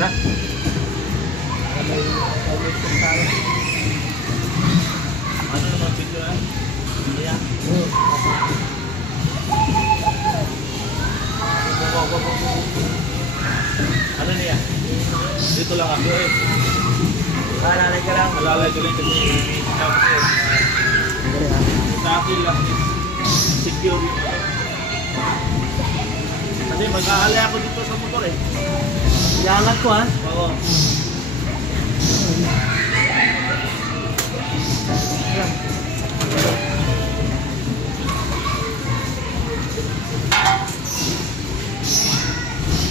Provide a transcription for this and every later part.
Ha? Ano naman video yan? Iya. Ano niya? Dito lang ako eh. Alalay ka lang. Alalay ko lang kasi sa akin lang secure yung kasi mag-aalay ako dito sa motor eh. Iangat ko ha. Oo.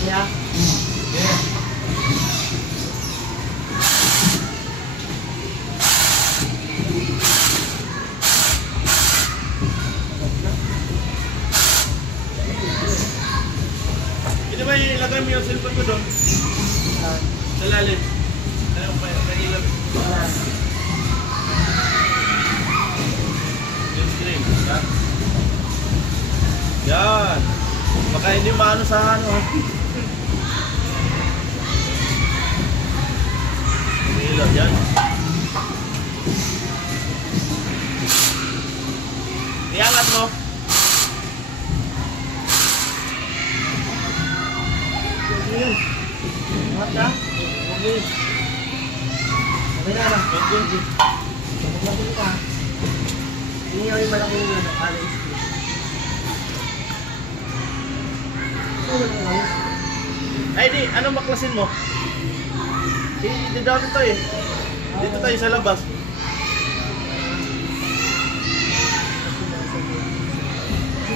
Yeah. Hindi ba ilagay mo yung cellphone ko doon? Sa lalim. Ano pa yung ilalim? Yung screen. Yan. Yan. Baka hindi maano sa ano. Ilaw yan. Iangat mo. Okay. Iangat ka. Okay. Okay na lang. Okay. Maglating ka. Hindi yung malaking ano. Alis. Ay di, anong baklasin mo? Di daw ito eh. Dito tayo sa labas.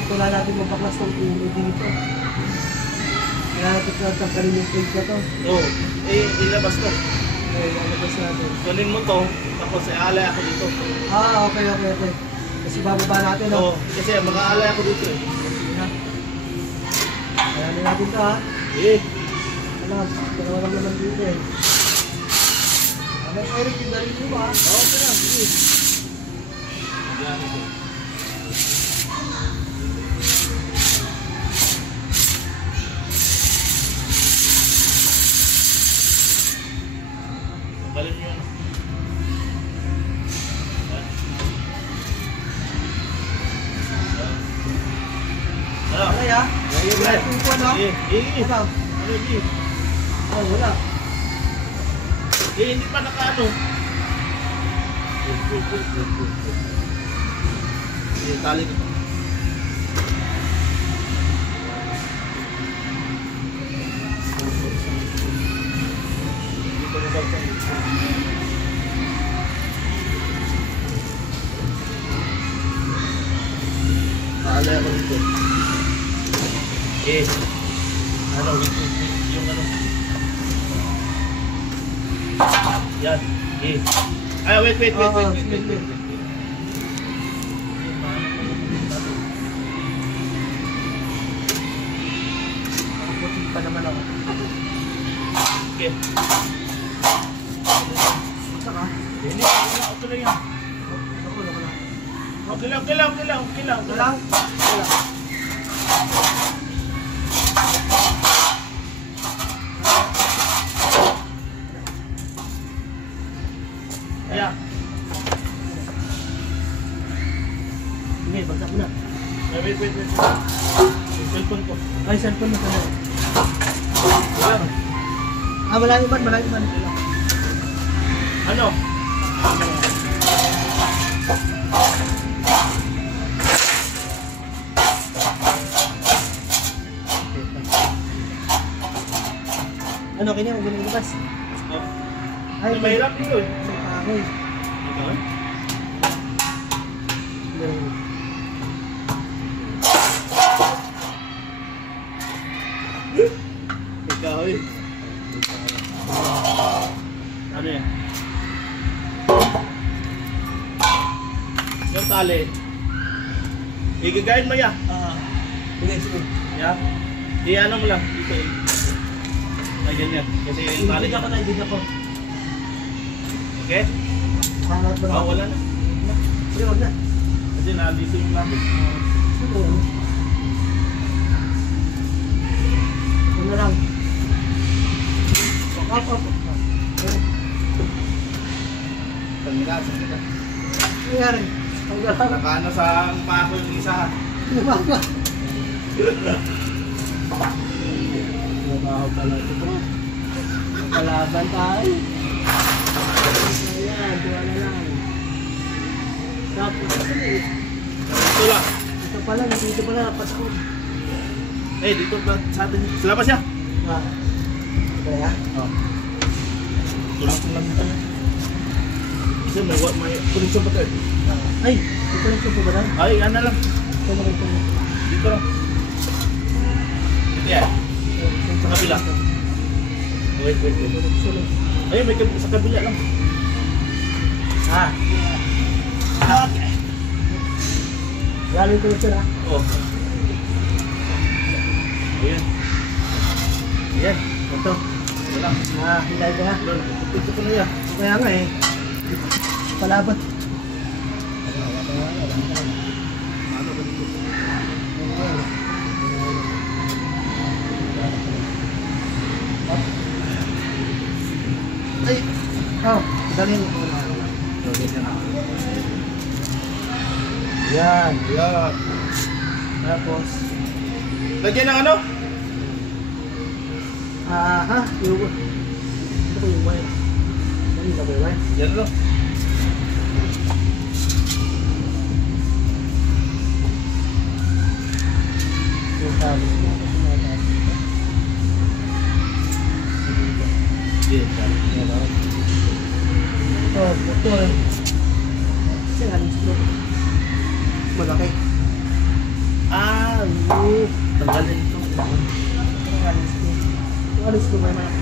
Wala natin mapaklas ng ulo dito. Kaya natin tanggalin yung plate na to. Oo. Ilabas to. Okay, lalabas natin. Kunin mo to, tapos iaalay ako dito. Okay. Kasi bababa natin, no? Oo, kasi mag-aalay ako dito eh. Kaya na natin to, ha? Eh, Ano, dalawa lang naman dito eh. Eric, yung galing mo ba? okay na, sige. Yan ito. Galing nyo ano. Yan. Ano? Ano ya? Sige, Wala yung po, no? Ikaw? Ano, sige. Oh, wala. Hindi pa nakaano. Sige, tali ko. Dito mo ba ito? Tali ako dito. Ano, yung ano. Yan. Ay, wait. Puting pa naman ako. Okay. Saka? Hindi, okay lang yan. Okay lang. Wala? Wala. Ayan. Hindi, bagsak mo na. Wait. Yung cellphone ko. Ay, cellphone mo pala. Wala. Malayo man. Ano? Ano, kanya, huwag mo lumabas. Ay, mahirap dito eh. Okay. Ito eh? Ikaw eh. Ano yan? Yung tali. Igagayin mo yan. Sige. Yan. Ano mo lang. Dito eh. Ay, ganyan. Kasi yung tali Ibig ako. Okay? Hangat mo na. Wala na. Sige, wag na. Kasi nandito yung lapit. Sige. Ano lang. Opo. Pagminasan kita. Nangyari. Ang galaw. Nakano sa paso yung isa. Lumaba. Lumabaho pala ito bro. Kalaban tayo. Ayan, tuwa na lang. Tapos kasi Ito lang. ito pala, dito pala, Pasko. Eh, dito ba sa atin? Sa labas siya. Ah. Kaya? Oh. Tulak lang dito. Kasi may connection pa tayo. Ay, ito rin ito ba lang? Ay, ano lang. Ito na rin ito. Dito lang. Dito yan. Sa kabila. Wait. Ay, may sa kabila lang. Ah. Okay. Galing ko ito na. Oh. Ayan. Ayan. Ito. Ito lang. Ah, hintay ko ha. Ito ko na yan. Kaya nga eh. Palabat. Ano ba dito? Ay. Oh, dali mo. Yan. Ayan. Tapos. Lagyan ng ano? Ha? Yung... Ito ko yung wire. Ano yung double wire? Yan lang. Yung tawag ko. Yan. Oh, motor. Kasi nga stroke. Malaki. Ah, oo. Tanggalin ito. Yung alis ko may malaki.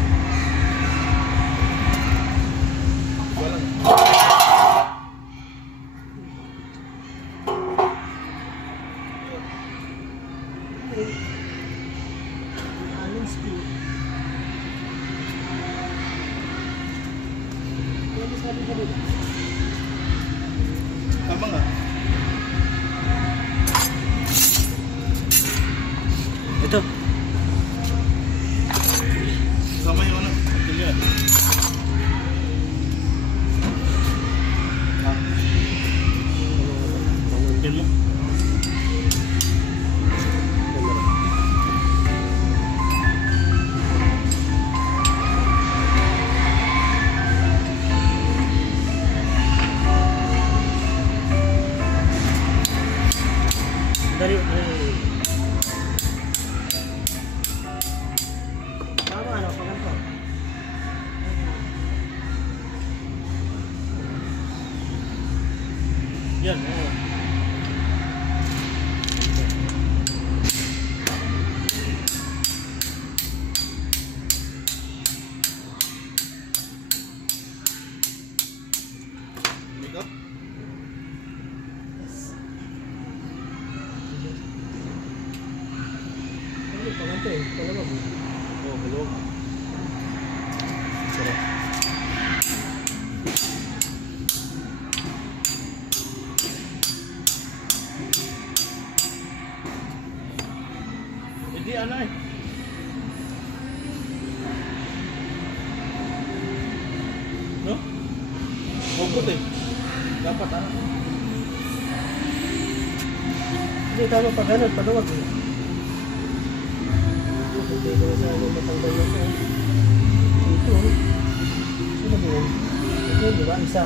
Walang. Alis ko. Ano sabi ko dito? Tama nga. Ito. Sama yung ano. Ito yan. Yan mo. Dari, tama ano, pag ganito. Yan, oo. Ikaw? Ano, pag ganito eh, palawag eh. Oo, bulog. Sarap. Hindi ano eh. No? Hugot eh. Dapat ano? Hindi, tama pag ganun, palawag eh. Hindi ko na ano matanggal na ito. Ito. Ano ba yun? Ito yun, di ba? Isa.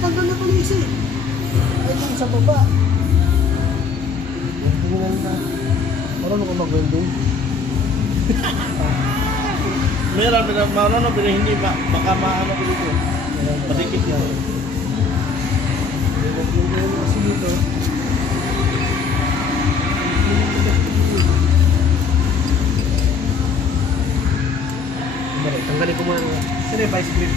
Tanggal na pala isa eh. Ay, ito sa baba. Welding na. Marunong ko mag-welding. Meron pero hindi baka maano ko dito. Masikip yan. Welding kasi dito. Tanggalin ko muna. Sino yung vice grip?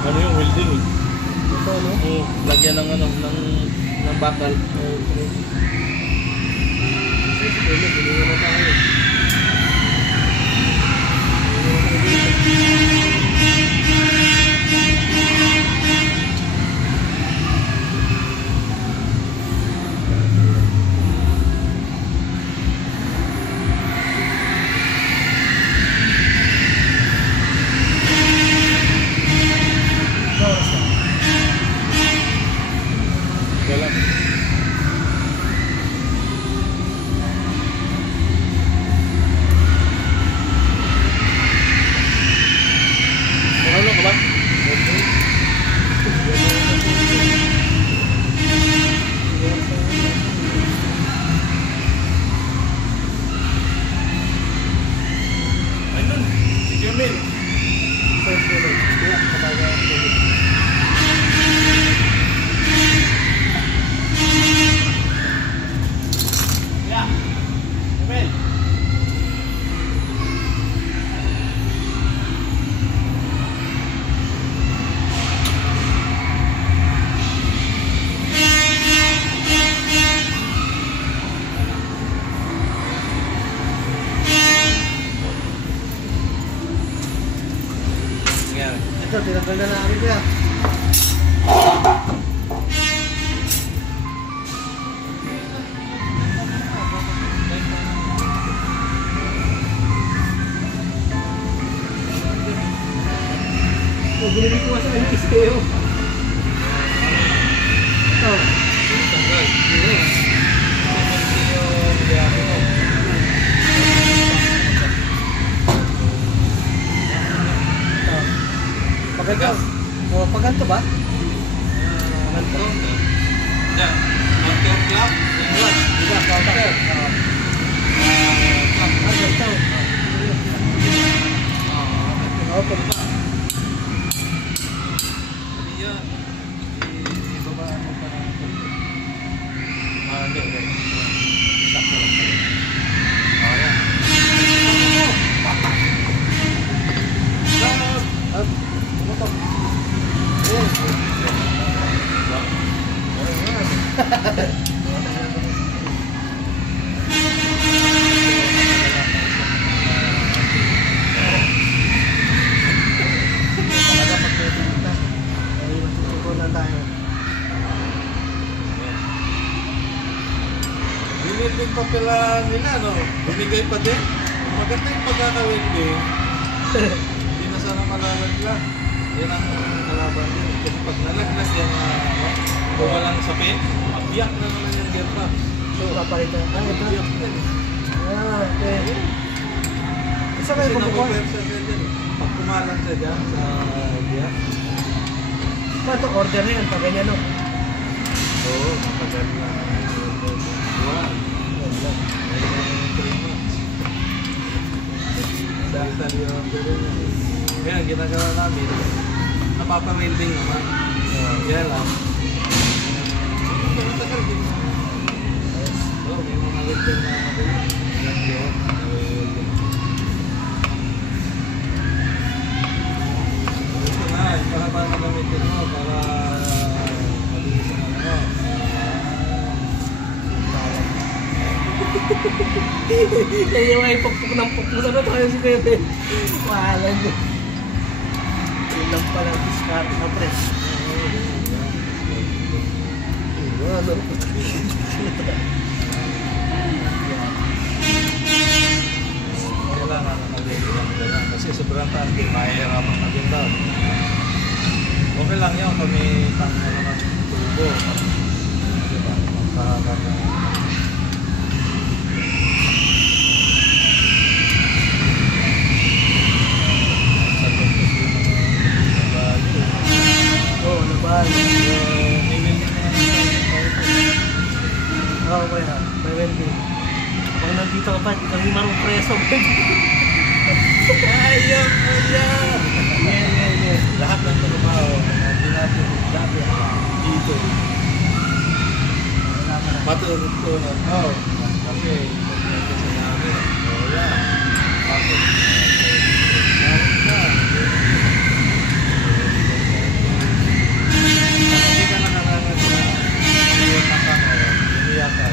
Ano yung welding eh? Ito, no? Lagyan ng ano, ng bakal. Sige, bili na tayo. mil. First level. Kaya, kapag Yeah. Mil. ito, tinanggal na namin kaya. Binili ko nga sa NPC kayo. Ito. Paganto. O, paganto ba? Paganto. Yan. Motor club. Wala. Diba, counter. Ganito. Okay. Yan. Ibabaan mo pa natin. Hindi. Sakto lang pala. Yan. Pumutok. Ayan. Winilding pa pala nila, no? Bumigay pa din. Maganda yung pagkaka-winding. Hindi na sana malalaglag. Yan ang kalaban din. Kasi pag nalaglag yan, kung walang sapin, mabiyak na naman yung gearbox. So, papalitan. Ito. Mabiyak din. Okay. Isa Kasi kayo pagkukuha. nakupersa siya dyan. Pag kumalan siya dyan sa gear. Ito, order na yan. Pag ganyan, no? Oo, matagal na. Wow. Ayun, 3 months. Dahil yung order rin. Kaya ginagawa namin, napapa-welding naman. Kaya lang. Matagal din. Oo, may mga welder na welding. Ito na, ipahaba na gamitin mo para mabilis ang ano. Yung ay pukpuk ng pukpuk. Ano tayo si Pepe? Mahalan yun. Yun lang pala ang discard na press. Ano? Kailangan na mag-welding lang nila. Kasi sobrang tanking, mahihirapan na din daw. Okay lang yun kung may tank na naman tubo. Diba? Magpahaba na. Sa pagkas yung mga Oo, laban. may welding na Oo, kaya. May welding. Pag nandito ka pa, kami marong preso. Ayaw! Yeah. Lahat ng trabaho na ginagawa dati dito. Matutunan. Oo. Kasi kasi namin. Wala. Bakit? Hindi ka nakakaroon na iyon ng kamera. Hindi yata.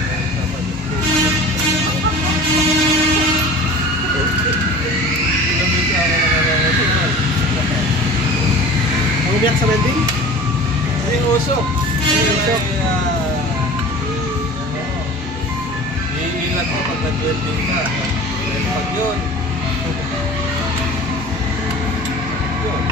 Ilang dito ako nakakaroon. Ang umiyak sa welding? Yung usok. Usok. Iilan mo pag nag-welding ka. Pag yun. Yun.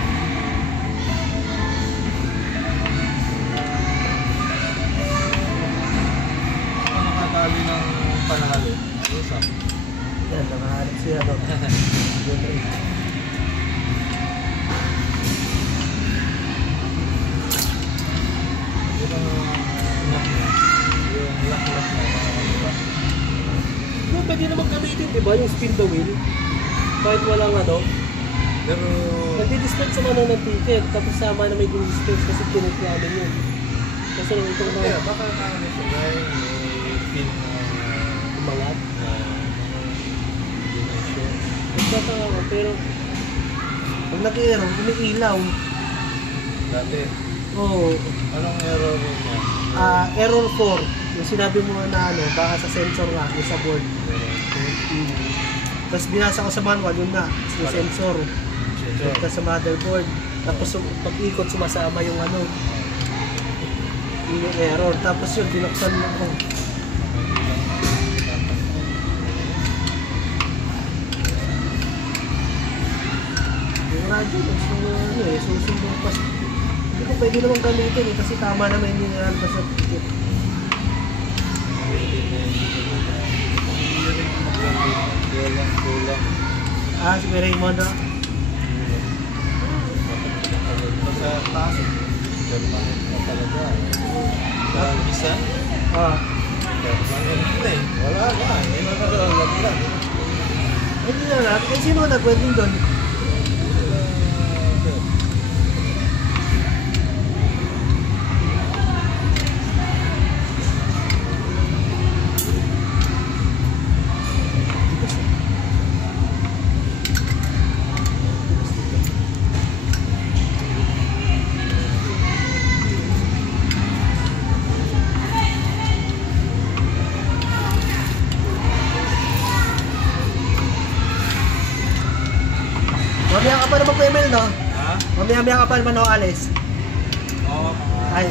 Ako nakatali ng panalo. Usok. Yan, nakahalit siya. Yun na yun. Yun ang anak niya. Yung lak-lak na mga Pwede naman gamitin, di ba? Yung spin the wheel. Kahit walang ano. Pero, Nagdi-dispense naman ng ticket, tapos sama na may dispense kasi pinaglaman yun. Kasi nung itong kaya mga baka namin sa guy, may pin na umangat. dimension. Nagtataka ko, pero pag nag-error, umiilaw. Dati, Oo. anong error rin niya? Error 4. Yung sinabi mo na ano, baka sa sensor nga, yung sa board. Tapos binasa ko sa manual, yun nga, yung sensor. Punta sa motherboard. Tapos pag-ikot, sumasama yung ano, yung error. Tapos yun, binuksan mo ko. Yung radyo, ano eh, susunod pa. Hindi ko pwede naman gamitin eh, kasi tama naman yung nilalabas sa ticket. Kulang. Si Raymond ah. Sa taas, permanent na talaga. Sa bisan, permanent na eh. Wala na, hindi na nalalag lang. Hindi na natin. Eh, sino nag-welding doon? Mamaya ka pa naman PML, no? Ha? Mamaya ka pa naman ako alis. Oo, Ay.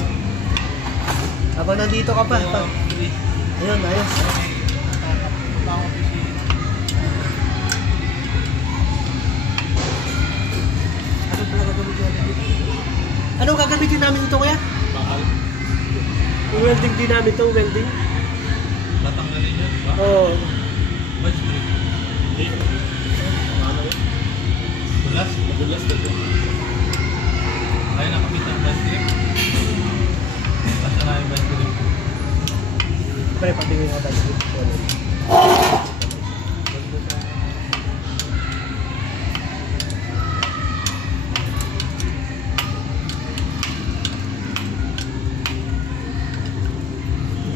Habang nandito ka pa. Ayun, ayos. Ano pala gagamitin namin? Anong gagamitin namin ito kaya? Mahal. Welding din namin ito, welding. Tatanggalin yun, ba? Oo. Mas strict. Hindi. Ano yun? Madulas ka dyan. Kaya nakakita ang best trip. Kasi na yung best trip. Pre, patingin ko tayo.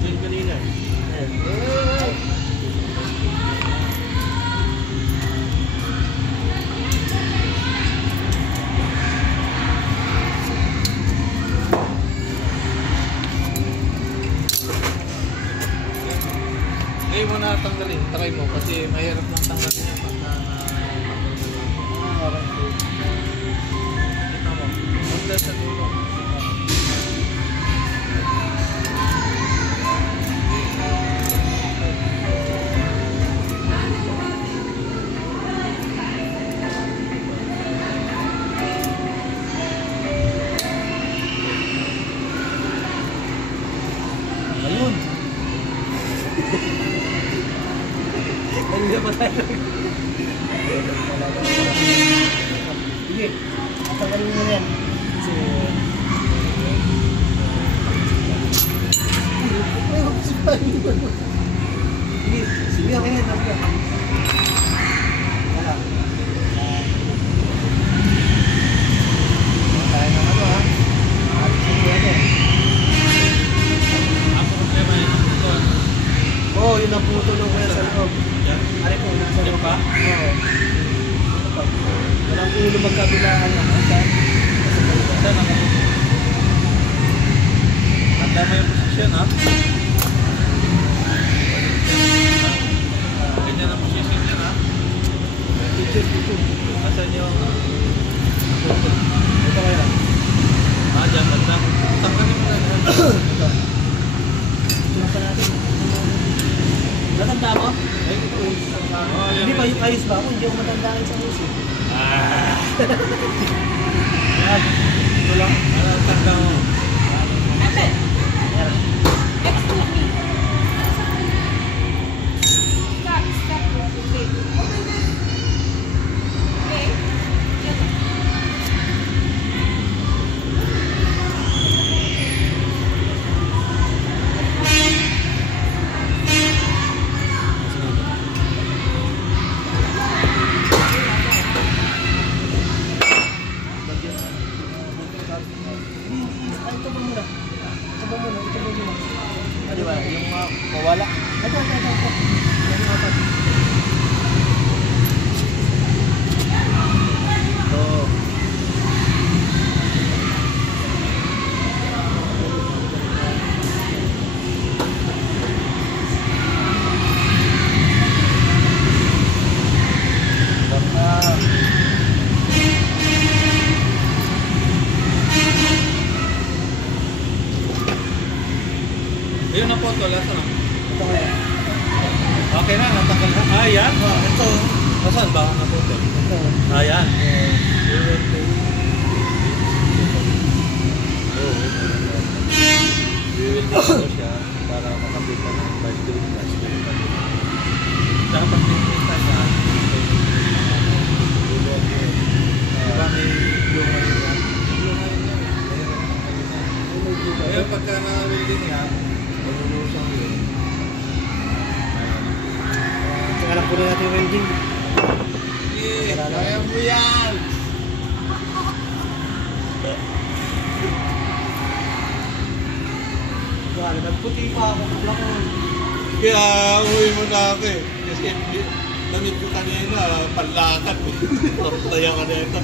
Diyan kanina. Hindi mo na tanggalin. Try mo kasi mahirap nang tanggalin yan pag na... Kita mo. Punta sa dulo. Ayun. Kanina pa tayo. Sige, tanggalin mo yan. Kasi... Sige, sige, okay na. Wala. Tayo ng ano ha. Sige, ano. Ang problema yun ito. Oo, yun ang puto nung kaya sa loob. Yan. Ari po, nasa Yan loob. pa? Oo. Walang ulo magkabilaan na. Saan? Saan ang ano? Tanda mo yung posisyon ha? Ganyan ang posisyon yan ha? Teacher dito. Asan yung... Ito kaya. Dyan, banda. Tanggalin mo na yan. Ito. Ito pa natin. Natanda mo? Ay, oh, Hindi pa yung ayos ba ako? Hindi ako matandaan sa ayos eh. Yan. Ito lang. Ano ang tanda mo? Ayan. Excuse me. Stop. Okay. Okay. naputol, asa na? Ito kaya. Okay na, natanggal na. Ah, yan. Ito. Nasaan ba naputol? Ito. Ah, yan. Wiwil siya para makapita ng bicycle plus. Saka pag pinita siya, diba may lumay niya? Lumay niya. Kaya pagka na-welding niya, malulusang yun. Alam po na natin yung welding. Kaya mo yan! Wala, nagputi pa ako. Kaya uwi mo na ako eh. Kasi namit ko kanina, panlakan. Tortaya ka na ito.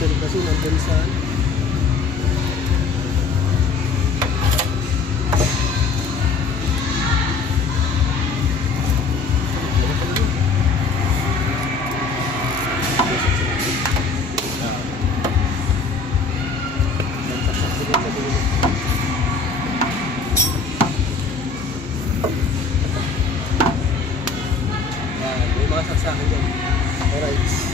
picture kasi nandun sa... May mga saksakan dyan. Alright.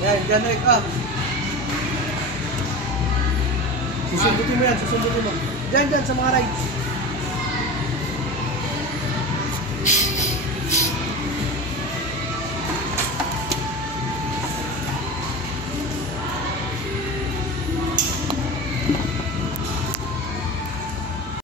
Yan, dyan Rick, Susundutin mo yan, susundutin mo. Dyan, sa mga rides.